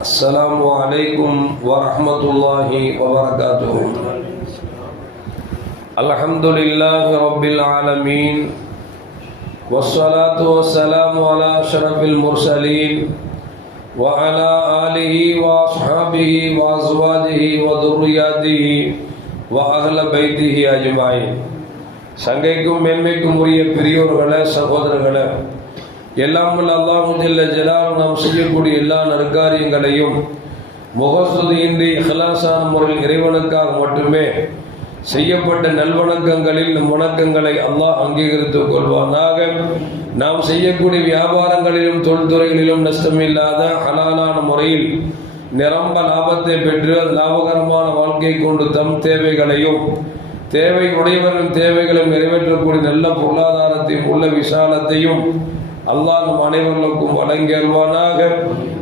السلام عليكم ورحمة الله وبركاته. الحمد لله رب العالمين والصلاة والسلام على أشرف المرسلين وعلى آله وأصحابه وأزواجه وذرياته وأهل بيته أجمعين. சங்கைக்கும் மேன்மைக்கும் உரிய பெரியோர்களே, சகோதரர்களே, எல்லாம் வல்ல அல்லாஹ் ஜல்ல ஜலாலுஹு நாம் செய்யக்கூடிய எல்லா நற்காரியங்களையும் முகஸ்துதியின்றி இஹ்லாஸான முறையில் இறைவனுக்காக மட்டுமே செய்யப்பட்ட நல்வணக்கங்களில் நம் வணக்கங்களை அல்லாஹ் அங்கீகரித்துக் கொள்வானாக. நாம் செய்யக்கூடிய வியாபாரங்களிலும் தொழில்துறைகளிலும் நஷ்டமில்லாத ஹலாலான முறையில் நிரம்ப லாபத்தை பெற்று லாபகரமான வாழ்க்கை கொண்டு தம் தேவைகளையும் தேவை உடையவர்களின் தேவைகளையும் நிறைவேற்றக்கூடிய நல்ல பொருளாதாரத்தையும் உள்ள விசாலத்தையும் அல்லாஹ் நம் அனைவர்களுக்கும் வழங்கி அல்வானாக.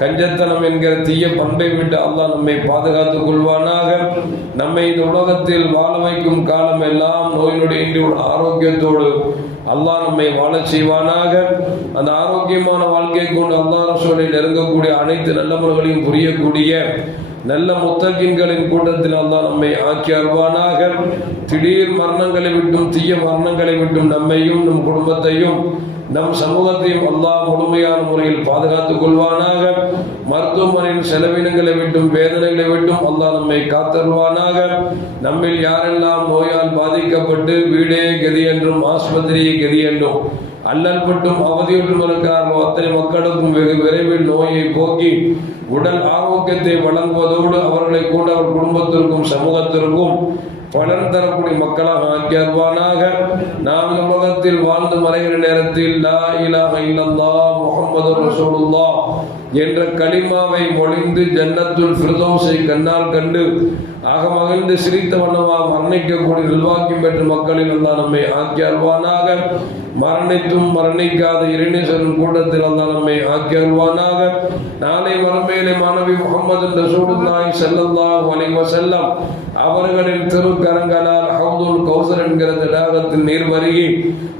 கஞ்சத்தனம் என்கிற தீய பண்பை விட்டு அல்லாஹ் நம்மை பாதுகாத்துக் கொள்வானாக. நம்மை இந்த உலகத்தில் வாழ வைக்கும் காலம் எல்லாம் நோயினுடைய ஆரோக்கியத்தோடு அல்லாஹ் நம்மை வாழச் செய்வானாக. அந்த ஆரோக்கியமான வாழ்க்கை கொண்டு அல்லாஹ் ரசூலை நெருங்கக்கூடிய அனைத்து நல்லவர்களையும் புரியக்கூடிய நல்ல முத்தகின்களின் கூட்டத்தில் அல்லாஹ் நம்மை ஆக்கி அருள்வானாக. திடீர் மரணங்களை விட்டும் தீய மரணங்களை விட்டும் நம்மையும் நம் குடும்பத்தையும் நம் சமூகத்தையும் அல்லாஹ் முழுமையான முறையில் பாதுகாத்துக் கொள்வானாக. மருத்துவமனையின் செலவினங்களை விட்டும் வேதனைகளை விட்டும் அல்லாஹ் நம்மை காத்தருள்வானாக. நம்மில் யாரெல்லாம் நோயால் பாதிக்கப்பட்டு வீடே கதி என்றும் ஆஸ்பத்திரியே கதி என்றும் அல்லல் பட்டும் அவதியுற்றும் இருக்கிறார்களோ அத்தனை மக்களுக்கும் வெகு விரைவில் நோயை போக்கி உடல் ஆரோக்கியத்தை வழங்குவதோடு அவர்களை கூட அவர் குடும்பத்திற்கும் சமூகத்திற்கும் பலன் தரக்கூடிய மக்களாக ஆக்கி அருள்வானாக. நாம் இந்த உலகத்தில் வாழ்ந்து மறைகிற நேரத்தில் லா இலாஹ இல்லல்லாஹ் முஹம்மதுர் ரசூலுல்லாஹ் என்ற கலிமாவை மொழிந்து ஜன்னத்துல் ஃபிர்தௌஸை கண்ணால் கண்டு மகிழ்ந்து சிரித்த வண்ணமாக மரணிக்கக்கூடிய நிர்வாகியம் பெற்ற மக்களில் அல்லாஹ் நம்மை ஆக்கி அருள்வானாக. மரணித்தும் மரணிக்காத இறைநேசரின் கூட்டத்தில் அல்லாஹ் நம்மை ஆக்கி அருள்வானாக. நாளை மறுமையிலே மாணவி முஹம்மது ரசூலுல்லாஹி ஸல்லல்லாஹு அலைஹி வஸல்லம் அவர்களின் திருக்கரங்களால் ஹவுதுல் கௌசர் என்கிற தடாகத்தில் நீர் வருகி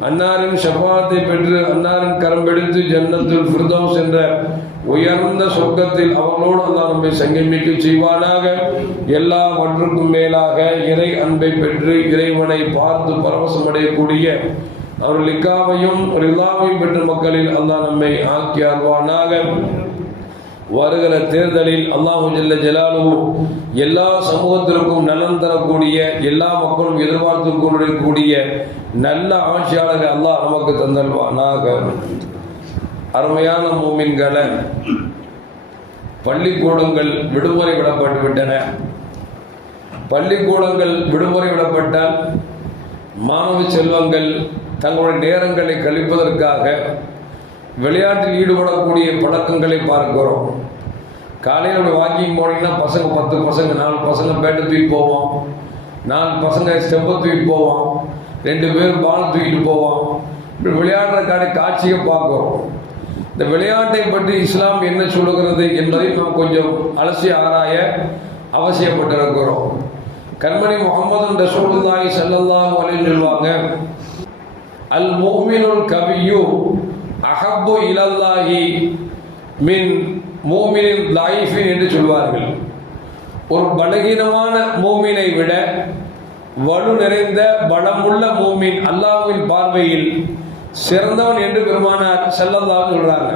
அன்னாரின் ஷஃபாத்தை பெற்று அன்னாரின் கரம் பிடித்து ஜன்னத்துல் ஃபிர்தௌஸ் என்ற உயர்ந்த சொர்க்கத்தில் அவர்களோடு அல்லாஹ் நம்மை சங்கமிக்க செய்வானாக. எல்லாவற்றுக்கும் மேலாக இறை அன்பை பெற்று இறைவனை பார்த்து பரவசம் அடையக்கூடிய அவர் லிக்காவையும் ரிலாவையும் பெற்ற மக்களில் அல்லாஹ் நம்மை ஆக்கி அருள்வானாக. வருகிற தேர்தலில் அல்லாஹு ஜல்ல ஜலாலுஹு எல்லா சமூகத்திற்கும் நலன் தரக்கூடிய எல்லா மக்களும் எதிர்பார்த்து கொண்டிருக்கக்கூடிய நல்ல ஆட்சியாளரை அல்லாஹ் நமக்கு தந்தல்வானாக. அருமையான மூமின்களை, பள்ளிக்கூடங்கள் விடுமுறை விடப்பட்டு விட்டன. பள்ளிக்கூடங்கள் விடுமுறை விடப்பட்டால் மாணவ செல்வங்கள் தங்களுடைய நேரங்களை கழிப்பதற்காக விளையாட்டில் ஈடுபடக்கூடிய பழக்கங்களை பார்க்கிறோம். காலையில் வாக்கிங் போனீங்கன்னா பசங்க 10 பசங்க 4 பசங்க பேட்டை தூக்கி போவோம், 4 பசங்க ஸ்டெப்பை தூக்கி போவோம், 2 பேர் பால் தூக்கிட்டு போவோம். இப்படி விளையாடுற காட்சியை பார்க்கிறோம். இந்த விளையாட்டை பற்றி இஸ்லாம் என்ன சொல்லுகிறது என்பதை நாம் கொஞ்சம் அலசி ஆராய அவசியப்பட்டிருக்கிறோம். கண்மணி முஹம்மது ரசூலுல்லாஹி ஸல்லல்லாஹு அலைஹி சொல்வாங்க, அல் முஃமினுல் கவியு அஹப்பு இலல்லாஹி மின் மூமினின் லைஃபின் என்று சொல்வார்கள். ஒரு பலகீனமான மூமினை விட வலு நிறைந்த பலமுள்ள மூமின் அல்லாஹ்வின் பார்வையில் சிறந்தவன் என்று பெருமானார் ஸல்லல்லாஹு சொல்றாங்க.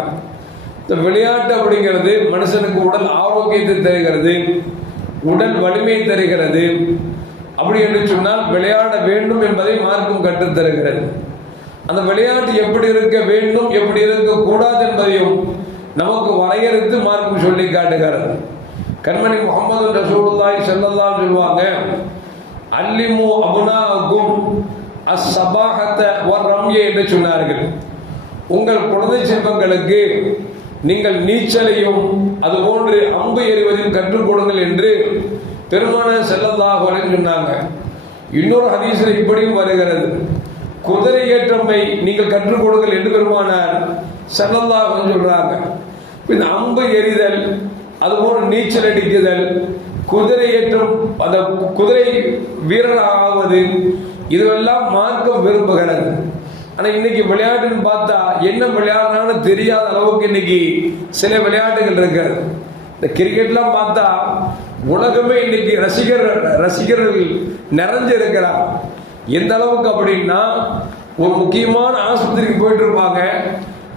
இந்த விளையாட்டு அப்படிங்கிறது மனுஷனுக்கு உடல் ஆரோக்கியத்தை தருகிறது, உடல் வலிமையை தருகிறது. அப்படி என்று சொன்னால் விளையாட வேண்டும் என்பதை மார்க்கம் கற்றுத் தருகிறது. அந்த விளையாட்டு எப்படி இருக்க வேண்டும் எப்படி இருக்கக்கூடாது என்பதையும் நமக்கு வரையறுத்து மார்க்கம் சொல்லி காட்டுகிறது. கண்மணி முஹம்மது ரசூலுல்லாஹி ஸல்லல்லாஹு சொல்வாங்க, அல்லிமு அப்னாஅக்கும் அஸ்ஸபாஹத வர்ரம்ய என்று சொன்னார்கள். உங்கள் குழந்தை செல்வங்களுக்கு நீங்கள் நீச்சலையும் அதுபோன்று அம்பு எறிவதையும் கற்றுக் கொடுங்கள் என்று பெருமானார் ஸல்லல்லாஹு அலைஹி சொன்னாங்க. இன்னொரு ஹதீஸில் இப்படியும் வருகிறது, குதிரை ஏற்றமை நீங்கள் கற்றுக் கொடுங்கள் என்று பெருமானார் ஸல்லல்லாஹு அலைஹி சொல்றாங்க. இந்த அம்பு எறிதல் அதுபோன்று நீச்சல் அடிக்குதல் குதிரை ஏற்றம் அந்த குதிரை வீரர் ஆவது இதுவெல்லாம் மார்க்கம் விரும்புகிறது. ஆனால் இன்னைக்கு விளையாட்டுன்னு பார்த்தா என்ன விளையாடுறான்னு தெரியாத அளவுக்கு இன்னைக்கு சில விளையாட்டுகள் இருக்கிறது. இந்த கிரிக்கெட்லாம் பார்த்தா உலகமே இன்னைக்கு ரசிகர்கள் நிறைஞ்சிருக்கிறார். எந்த அளவுக்கு அப்படின்னா, ஒரு முக்கியமான ஆஸ்பத்திரிக்கு போயிட்டு இருப்பாங்க,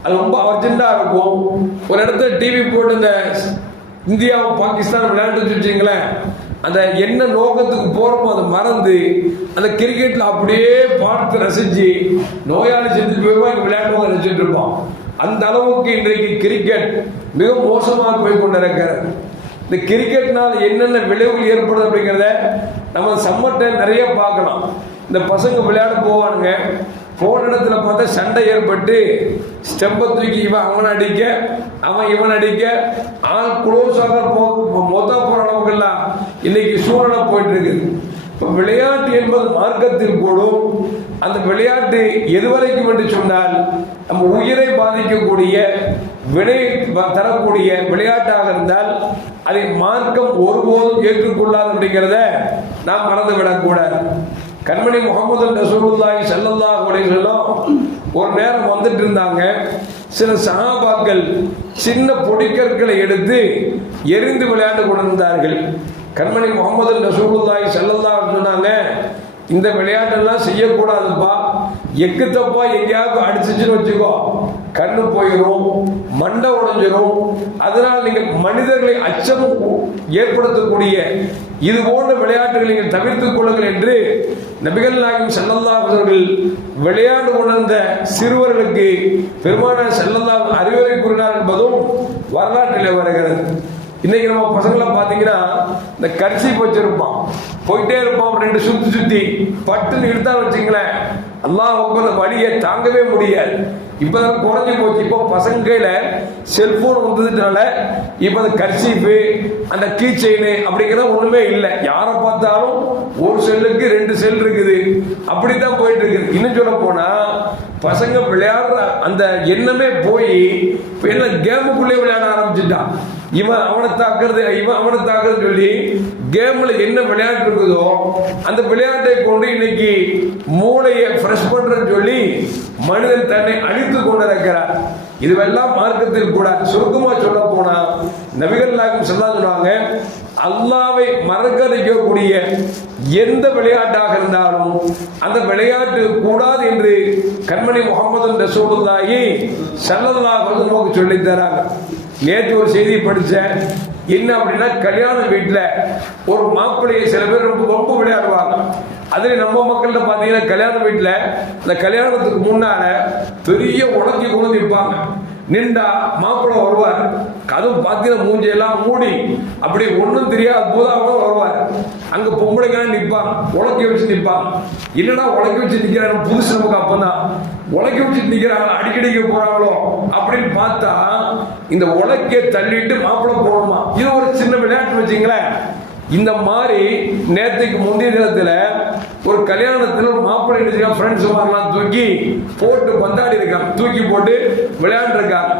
அது ரொம்ப அர்ஜென்டா இருக்கும். ஒரு இடத்துல டிவி போட்டு இந்த இந்தியாவும் பாகிஸ்தான் விளையாண்டு வச்சுங்களேன், அந்த என்ன நோக்கத்துக்கு போறோமோ அதை மறந்து அந்த கிரிக்கெட்ல அப்படியே பார்த்து ரசிச்சு நோயாளி செஞ்சு போய் விளையாடுவோம் ரசிச்சுட்டு இருப்போம். அந்த அளவுக்கு இன்றைக்கு கிரிக்கெட் மிக மோசமாக போய் கொண்டிருக்கிறது. இந்த கிரிக்கெட்னால் என்னென்ன விளைவுகள் ஏற்படுது அப்படிங்கிறத நம்ம சம்மர் டைம் நிறைய பார்க்கலாம். இந்த பசங்க விளையாட போவானுங்க, போன இடத்துல பார்த்தா சண்டை ஏற்பட்டு ஸ்டெம்பை தூக்கி இவன் அவன் அடிக்க, அவன் இவன் அடிக்க, ஆள் குளோஸாக மொத்த போற அளவுக்கெல்லாம் இன்னைக்கு சூழ்நிலை போயிட்டு இருக்குது. இப்போ விளையாட்டு என்பது மார்க்கத்தில் கூடும். அந்த விளையாட்டு எதுவரைக்கும் என்று சொன்னால், நம்ம உயிரை பாதிக்கக்கூடிய வினை தரக்கூடிய விளையாட்டாக இருந்தால் அதை மார்க்கம் ஒருபோதும் ஏற்றுக்கொள்ளாது அப்படிங்கிறத நாம் மறந்துவிடக்கூடாது. கண்மணி முகமது ரசூலுல்லாஹி ஸல்லல்லாஹு அலைஹி வஸல்லம் ஒரு நேரம் வந்துட்டு இருந்தாங்க. சில சஹாபாக்கள் சின்ன பொடிக்கற்களை எடுத்து எரிந்து விளையாண்டு கொண்டிருந்தார்கள். கண்மணி முகமது ரசூலுல்லாஹி ஸல்லல்லாஹு அலைஹி சொன்னாங்க, இந்த விளையாட்டெல்லாம் செய்யக்கூடாதுப்பா, எக்கு தப்பா எங்கேயாவது அடிச்சுன்னு வச்சுக்கோ, கண்ணு போயிடும், மண்டை உடைஞ்சிரும். அதனால் நீங்கள் மனிதர்களை அச்சம் ஏற்படுத்தக்கூடிய இது போன்ற விளையாட்டுகளை நீங்கள் தவிர்த்துக் கொள்ளுங்கள் என்று நபிகள் நாயகம் ஸல்லல்லாஹு அலைஹி அவர்கள் விளையாண்டு கொண்டிருந்த சிறுவர்களுக்கு பெருமானார் ஸல்லல்லாஹு அறிவுரை கூறினார் என்பதும் வரலாற்றிலே வருகிறது. இன்னைக்கு நம்ம பசங்களை பார்த்தீங்கன்னா, இந்த கர்ச்சீப் வச்சிருப்பான், போயிட்டே இருப்பான், ரெண்டு சுத்தி பட்டுன்னு இழுத்தா வச்சுங்களேன், அல்லாஹ் அக்பர் வழியை தாங்கவே முடியாது. இப்பதான் குறைஞ்சி போச்சு. இப்போ பசங்க கையில செல்போன் வந்ததுனால இப்ப அந்த கர்ச்சீப்பு, அந்த கீ செயின் அப்படிங்கிறத ஒண்ணுமே இல்லை. யாரை பார்த்தாலும் ஒரு செல்லுக்கு 2 செல் இருக்குது, அப்படித்தான் போயிட்டு இருக்குது. இன்னும் சொல்ல போனா பசங்க விளையாடுற அந்த எண்ணமே போய் இப்ப என்ன கேமுக்குள்ளே விளையாட ஆரம்பிச்சுட்டான். இவன் அவனை தாக்குறது சொல்லி கேம்ல என்ன விளையாட்டு இருக்குதோ அந்த விளையாட்டை கொண்டு இன்னைக்கு மூளையை ஃப்ரெஷ் பண்றன்னு சொல்லி மனிதன் தன்னை அழித்து கொண்டிருக்கிறார். இதுவெல்லாம் மார்க்கத்தில் கூட. சுருக்கமா சொல்ல போனா நபிகள் நாயகம் சொன்னாங்க, அல்லாஹ்வை மறக்கடிக்கக்கூடிய எந்த விளையாட்டாக இருந்தாலும் அந்த விளையாட்டு கூடாது என்று கண்மணி முகமது ரசூலுல்லாஹி ஸல்லல்லாஹு அலைஹி வஸல்லம் நமக்கு சொல்லி தராங்க. நேற்று ஒரு செய்தி படித்தேன். என்ன அப்படின்னா, கல்யாண வீட்டில் ஒரு மாப்பிள்ளையை சில பேர் ரொம்ப விளையாடுவாங்க. அதுல நம்ம மக்கள்கிட்ட பார்த்தீங்கன்னா, கல்யாண வீட்டில் அந்த கல்யாணத்துக்கு முன்னால பெரிய உடஞ்சி கொண்டு நிற்பாங்க. நின்றா மாப்பிள்ளை வருவார், கதவு பார்த்தீங்கன்னா மூஞ்சையெல்லாம் மூடி அப்படி ஒன்றும் தெரியாத போதாக வருவார். அங்கே பொம்பளைங்கெல்லாம் நிற்பாங்க, உலக்கி வச்சு நிற்பாங்க. என்னடா உலக்கி வச்சு நிற்கிறாங்க, புதுசு நமக்கு அப்பதான் உலக்கி வச்சு நிற்கிறாங்க, அடிக்கடிக்க போறாங்களோ அப்படின்னு பார்த்தா இந்த உலக்கையை தள்ளிட்டு மாப்பிள்ளை போகணுமா. இது ஒரு சின்ன விளையாட்டு வச்சுங்களேன். இந்த மாதிரி நேற்றுக்கு முந்தைய தினத்துல ஒரு கல்யாணத்தில் ஒரு மாப்பிள்ளை ஃப்ரெண்ட்ஸ் மாதிரிலாம் தூக்கி போட்டு பந்தாடி இருக்காங்க, தூக்கி போட்டு விளையாண்டு இருக்காங்க.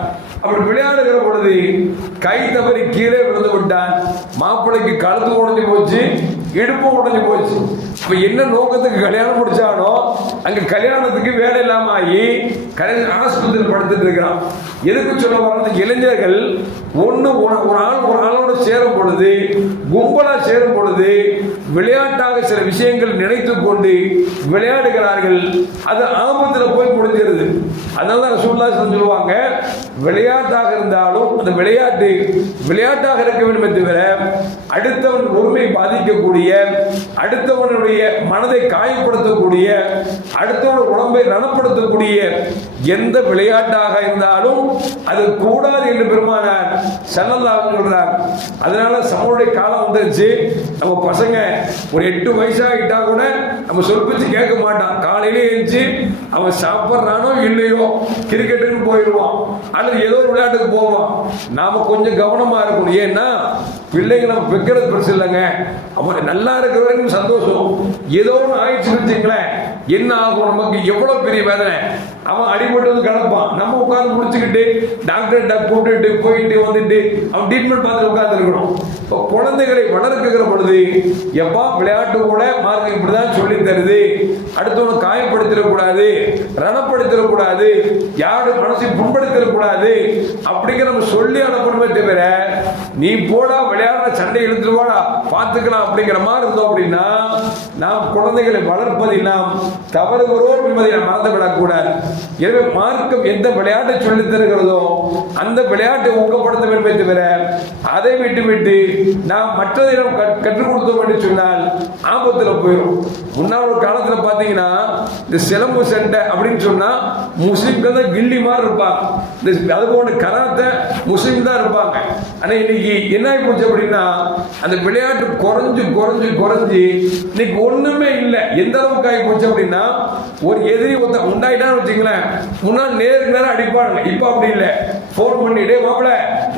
அப்படி விளையாடுகிற பொழுது கை தவறி கீழே விழுந்து விட்டான். மாப்பிள்ளைக்கு கழுத்து உடஞ்சி போச்சு, இடுப்பு உடஞ்சி போச்சு. இப்ப என்ன நோக்கத்துக்கு கல்யாணம் முடிச்சானோ அங்க கல்யாணத்துக்கு வேலை இல்லாம ஆகி ஆஸ்பத்திரியில் படுத்துட்டு இருக்கிறான். எதுக்கு சொல்ல வர, இளைஞர்கள் ஒரு ஆளோட சேரும் பொழுது, கும்பலா சேரும் பொழுது விளையாட்டாக சில விஷயங்கள் நினைத்து கொண்டு விளையாடுகிறார்கள். அது ஆபத்துல போய் முடிஞ்சிருது. அதனால ரசூலுல்லாஹி சொல்லுவாங்க, விளையாட்டாக இருந்தாலும் அந்த விளையாட்டு விளையாட்டாக இருக்க வேண்டும் தவிர அடுத்தவன் உரிமை பாதிக்கக்கூடிய, அடுத்தவனுடைய மனதை காயப்படுத்தக்கூடிய, அடுத்தவன் உடம்பை ரணப்படுத்தக்கூடிய எந்த விளையாட்டாக இருந்தாலும் அது கூடாது என்று பெருமானார் ஸல்லல்லாஹு அலைஹி சொல்றார். அதனால சமூக காலம் வந்துருச்சு. நம்ம பசங்க ஒரு 8 வயசாகிட்டா கூட நம்ம சொல்பிச்சு கேட்க மாட்டான். காலையிலே எழுந்துச்சு அவன் சாப்பிட்றானோ இல்லையோ கிரிக்கெட்டுன்னு போயிடுவான், அல்லது ஏதோ ஒரு விளையாட்டுக்கு போவான். நாம கொஞ்சம் கவனமா இருக்கணும். ஏன்னா பிள்ளைங்க நம்ம வைக்கிறது பெருசு இல்லைங்க, அவன் நல்லா இருக்கிற வரைக்கும் சந்தோஷம். ஏதோ ஒன்று ஆயிடுச்சு வச்சுங்களேன், என்ன ஆகும், நமக்கு எவ்வளவு பெரிய வேதனை. அவன் அடிபட்டு வந்து கிடப்பான், நம்ம உட்காந்து முடிச்சுக்கிட்டு டாக்டர்கிட்ட கூப்பிட்டு போயிட்டு வந்துட்டு அவன் ட்ரீட்மெண்ட் பார்த்து உட்கார்ந்து இருக்கணும். இப்போ குழந்தைகளை வளர்க்குகிற பொழுது எப்பா விளையாட்டு கூட மார்க்கம் இப்படிதான் சொல்லி தருது, அடுத்தவனை காயப்படுத்திடக்கூடாது, ரணப்படுத்திடக்கூடாது, யாரும் மனசை புண்படுத்திடக்கூடாது அப்படிங்கிற நம்ம சொல்லி அனுப்பணுமே தவிர நீ போடா விளையாடுற சண்டை இழுத்துருவாடா பார்த்துக்கலாம் அப்படிங்கிற மாதிரி இருந்தோம் அப்படின்னா நாம் குழந்தைகளை வளர்ப்பதில் நாம் தவறுகிறோம் என்பதை நாம் மறந்துவிடக்கூடாது. எனவே மார்க்கம் எந்த விளையாட்டை சொல்லி தருகிறதோ அந்த விளையாட்டை ஊக்கப்படுத்த வேண்டுமே தவிர அதை விட்டு நாம் மற்றதை நாம் கற்றுக் கொடுத்தோம் என்று சொன்னால் ஆபத்தில் போயிடும். முன்னாள் ஒரு காலத்தில் பார்த்தீங்கன்னா இந்த சிலம்பு சண்டை அப்படின்னு சொன்னா முஸ்லிம்கள் தான் கில்லி மாதிரி இருப்பாங்க, அது போன்ற கராத்தை முஸ்லிம் தான் இருப்பாங்க. ஆனா இன்னைக்கு என்ன ஆகி போச்சு அப்படின்னா அந்த விளையாட்டு குறைஞ்சு குறைஞ்சு குறைஞ்சு இன்னைக்கு ஒண்ணுமே இல்லை. எந்த அளவுக்கு ஆகி போச்சு அப்படின்னா ஒரு எதிரி ஒருத்தன் உண்டாயிட்டான்னு வச்சுங்களேன், முன்னாள் நேருக்கு நேரம் அடிப்பாங்க, இப்ப அப்படி இல்லை. போன் பண்ணிட்டே மாப்பிள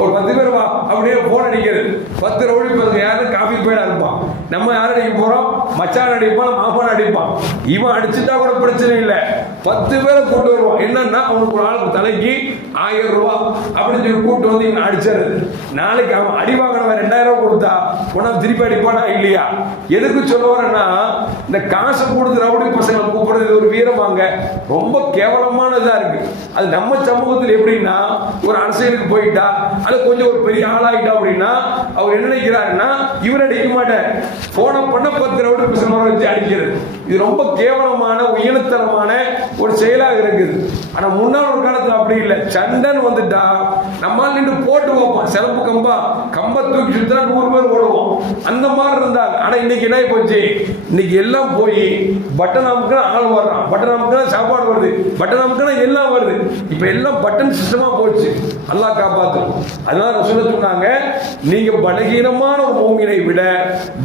ஒரு 10 பேர் வா அப்படியே போன் அடிக்கிறது, 10 ரவுடி பசங்க யாரும் காபி போயிடா இருப்பான். நம்ம யாரும் அடிக்க போறோம், மச்சான் அடிப்பான், மாப்பான் அடிப்பான். இவன் அடிச்சுட்டா கூட பிரச்சனை இல்லை, 10 பேரை கூட்டு வருவான். என்னன்னா அவனுக்கு ஒரு ஆளுக்கு தலைக்கு 1000 ரூபாய் அப்படின்னு சொல்லி கூட்டு வந்து இவன் அடிச்சிருது. நாளைக்கு அவன் அடி வாங்கினவன் 2000 ரூபாய் கொடுத்தா உடனே திருப்பி அடிப்பானா இல்லையா? எதுக்கு சொல்ல வரேன்னா இந்த காசை கொடுத்து ரவுடி பசங்களை கூப்பிடுறது ஒரு வீரமாங்க, ரொம்ப கேவலமானதா இருக்கு. அது நம்ம சமூகத்தில் எப்படின்னா ஒரு அரசியலுக்கு போயிட்டா அது கொஞ்சம் ஒரு பெரிய ஆளாயிட்டா அப்படின்னா அவர் என்ன நினைக்கிறாருன்னா இவர் அடிக்க மாட்டார், போன பண்ண 10 ரவுடி பசங்களை வச்சு அடிக்கிறது. இது ரொம்ப கேவலமான உயர்த்தரமான ஒரு செயலாக இருக்குது. ஆனா முன்னாள் ஒரு காலத்துல அப்படி இல்லை. சண்டன் வந்துட்டா நம்மால் நின்று போட்டு வைப்போம், சிறப்பு கம்ப தூக்கி சுத்தா 100 பேர் ஓடுவோம், அந்த மாதிரி இருந்தாங்க. ஆனா இன்னைக்கு என்ன போச்சு, இன்னைக்கு எல்லாம் போய் பட்டன் அமுக்குனா ஆள் வர்றான், பட்டன் அமுக்குனா சாப்பாடு வருது, பட்டன் அமுக்குனா எல்லாம் வருது. இப்ப எல்லாம் பட்டன் சிஸ்டமா போச்சு. அல்லாஹ் காப்பாத்தும். அதனால ரசூலுல்லாஹ் சொன்னாங்க, நீங்க பலகீனமான ஒரு மூமினை விட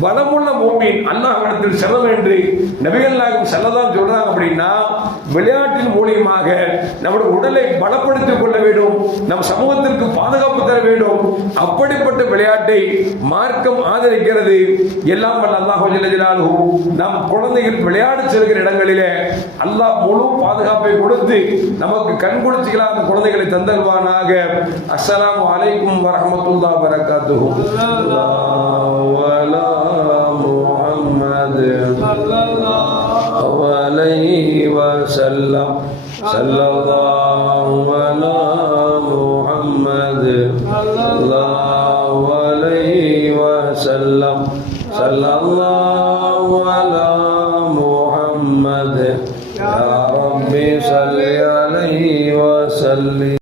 பலமுள்ள மூமின் அல்லாஹ்விடத்தில் செல்லும் என்று நபிகள் நாயகம் ஸல்லல்லாஹு சொல்றாங்க. அப்படின்னா விளையாட்டின் மூலமாக நம்முடைய உடலை பலப்படுத்திக் கொள்ள வேண்டும், நம் சமூகத்திற்கு பாதுகாப்பு தர வேண்டும். அப்படிப்பட்ட விளையாட்டை மார்க்கம் ஆதரிக்கிறது. எல்லாம் வல்ல அல்லாஹ் ஜல்ல ஜலாலுஹு நம் குழந்தைகள் விளையாட செல்கிற இடங்களிலே அல்லாஹ் முழு பாதுகாப்பை கொடுத்து நமக்கு கண்குளிர்ச்சிகளாக அந்த குழந்தைகளை தந்தல்வானாக. அஸ்ஸலாமு அலைக்கும் வரஹ்மத்துல்லாஹி வபரகாத்துஹு. ஸல்லல்லாஹு அலா முஹம்மது ஸல்லல்லாஹு அலைஹி வஸல்லம். ஸல்லல்லாஹு அலா முஹம்மது ஸல்லல்லாஹு அலைஹி வஸல்லம். ஸல்லல்லாஹு அலா முஹம்மது யா ரப்பி ஸல்லி அலைஹி வஸல்லம்.